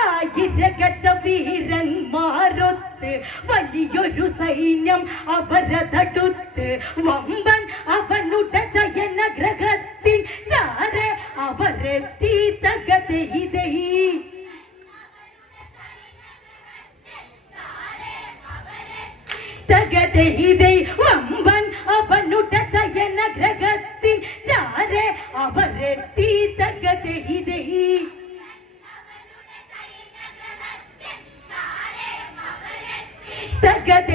ആയിരകച്ച വീരന്മാരൊത്ത് വലിയൊരു സൈന്യം അവരതടുത്ത് വമ്പൻ അവനുടെ ശയന ഗ്രഹത്തിൻ ചാരെ അവരെത്തി തകതൈതൈ തകതൈതൈ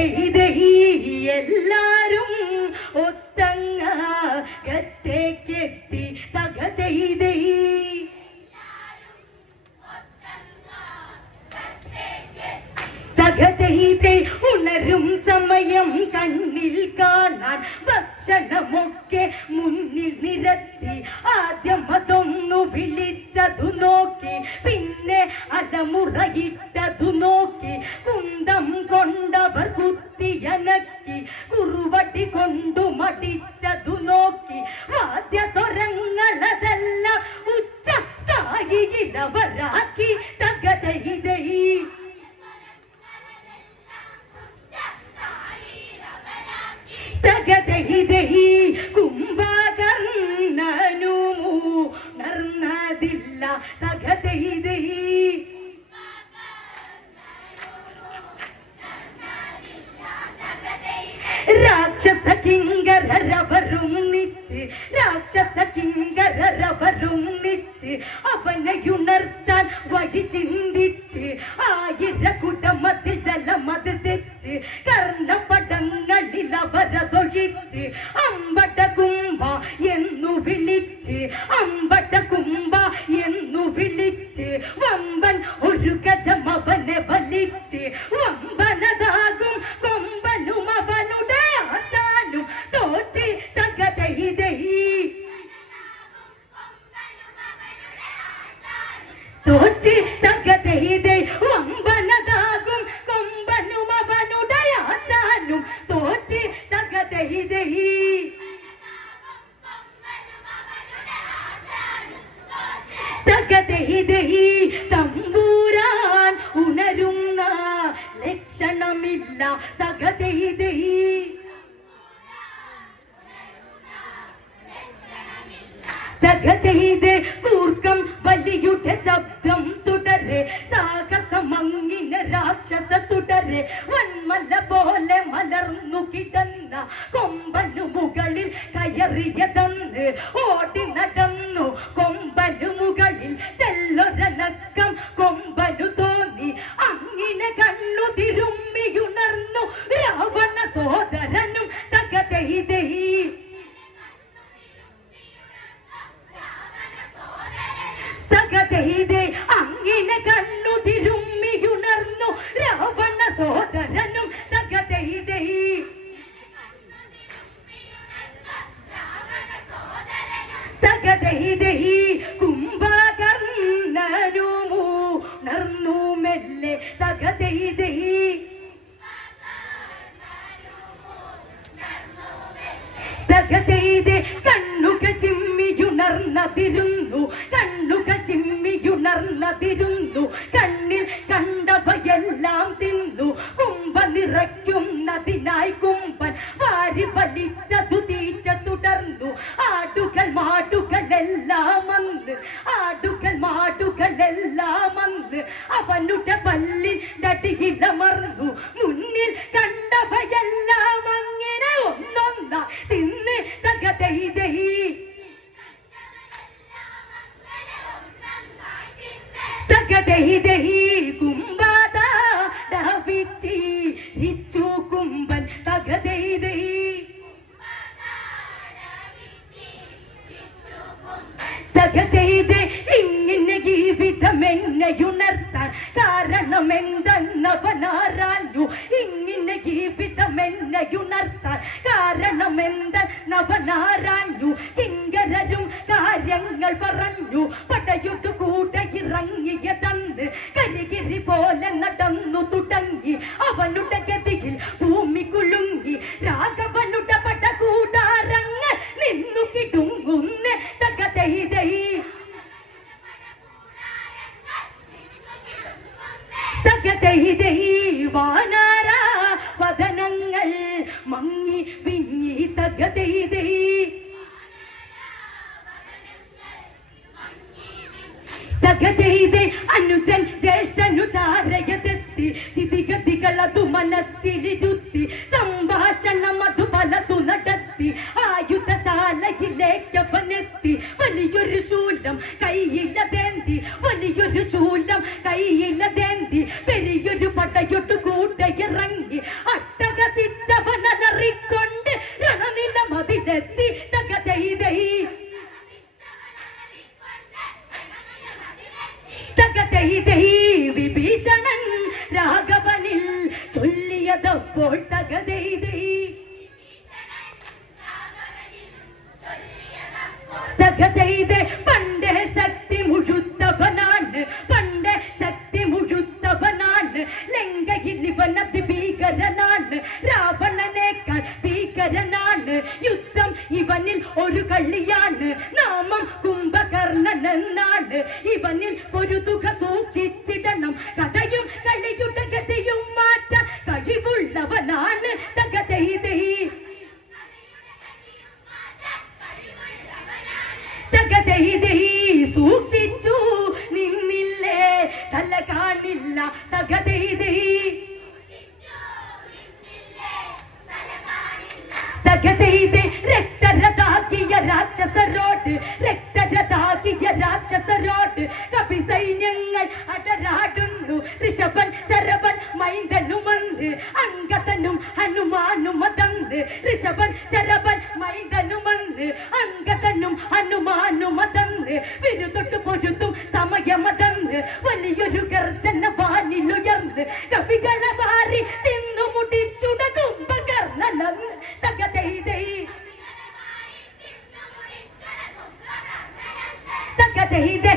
തകതൈതൈ എല്ലാരും ഒത്തങ്ങ കത്തേക്കെത്തി തകതൈതൈ തകതൈതൈ ഉണരും സമയം കണ്ണിൽ കാണാൻ ഭക്ഷണമൊക്കെ മുന്നിൽ നിരത്തി ആദ്യം അതൊന്നു വിളിച്ചതു നോക്കി പിന്നെ അലമുറയിട്ടതു बेटा കിങ്കരവരും നിച്ച് രാക്ഷസ കിങ്കരവരും നിച്ച് അവനെയുണർത്താൻ വഴി ചിന്തിച്ച് ആയിര കുടമത്തിൽ ജലമത് തെച്ച് കർണപടങ്ങളിൽ അവരതൊഴിച്ച് അമ്പട തകതൈതൈ തമ്പൂരാൻ ഉണരുന്ന ലക്ഷണമില്ല. തകതൈതൈ തകതൈതേ കൂർക്കം വലിയുടെ ശബ്ദം തുടരെ. സാഹസമങ്ങിന രാക്ഷസ തുടരെ. വന്മല പോലെ മലർന്നു കിടന്ന കൊമ്പനു മുകളിൽ കയറിയതന്ന് ഓടി നടന്നു. കൊമ്പനു തെല്ലൊരനക്കം കൊമ്പനു തോന്നി. അങ്ങിനെ കണ്ണു തിരുമ്മിയുണർന്നു രാവണ സോദരനും നർന്നു മെല്ലെ തകതൈതൈ തകതൈതേ കണ്ണുക ചിമ്മിയുണർന്നതിരുന്നു കണ്ണുക ചിമ്മിയുണർന്നതിരുന്നു കണ്ണിൽ അവനുടെ പല്ലിൽ നടിയിലമർന്നു മുന്നിൽ കണ്ടവയെല്ലാം അങ്ങനെ ഒന്നൊന്ന. തിന്ന് തകതൈതൈ ദഹി കുംഭാത ഡാവിച്ചി ഹിച്ചു കുംഭൻ തകതൈതൈ തകതൈതൈ ഇങ്ങനെ ജീവിതമെന്നെയുണർത്താൻ കാരണം എന്തെന്നവനാരാഞ്ഞു ഇങ്ങനെ ജീവിതമെന്നെയുണർത്താൻ കാരണം എന്തെന്നവനാരാഞ്ഞു കിങ്കരരും കാര്യങ്ങൾ പറഞ്ഞു. പടയുട്ട് കൂടെ ഇറങ്ങിയതന്ന് കരികിരി പോലെ നടന്നു തുടങ്ങി. അവനുടെ വിങ്ങി തകതൈതൈ തകതൈതൈ അനുജൻ ജ്യേഷ്ഠനുചാരയതെത്തി ചിതിഗതികളതു മനസ്സിലിരുത്തി സംഭാഷണം അതു പലതു നടത്തി ആയുധശാലയിലേക്കവനെത്തി വലിയൊരു ശൂലം കയ്യിലതേന്തി വലിയൊരു ശൂലം കയ്യിലതേന്തി പെരിയൊരു പടയൊട്ടു കൂട്ടയിറങ്ങി അട്ടകസിച്ചവനറിക്കൊണ്ട് രണനില മതിലെത്തി തകതൈതൈ തകതൈതൈ വിഭീഷണൻ രാഘവനിൽ ചൊല്ലിയതപ്പോൾ തകതൈതൈ തകതൈതൈ പണ്ടേ ഒരു കളിയാണ് നാമം കുംഭകർണൻ എന്നാണ് ഇവനിൽ പൊരുതുക സൂക്ഷിച്ചിടണം. കഥയും കളിയുടെ ഗതിയും മാറ്റ കഴിവുള്ളവനാണ്. സൂക്ഷിച്ചു നിന്നില്ലേ? തല കാണില്ല. തകതൈതൈ തകതൈതൈ രക്തരഥാക്കിയ രാക്ഷസരോട് രക്തരഥാക്കിയ രാക്ഷസരോട് കപി സൈന്യങ്ങൾ അടരാടുന്നു. ഋഷഭൻ ശരഭൻ മൈന്ദനുമന്ത് അങ്കതനും ഹനുമാനുമതന്ത് ഋഷഭൻ ശരഭൻ മൈന്ദനുമന്ത് അങ്കതനും ഹനുമാനുമതന്ത് വിരുതൊട്ട് പൊരുത്തും സമയമതന്ത് വലിയൊരു ഗർജന ಶಹೀದೆ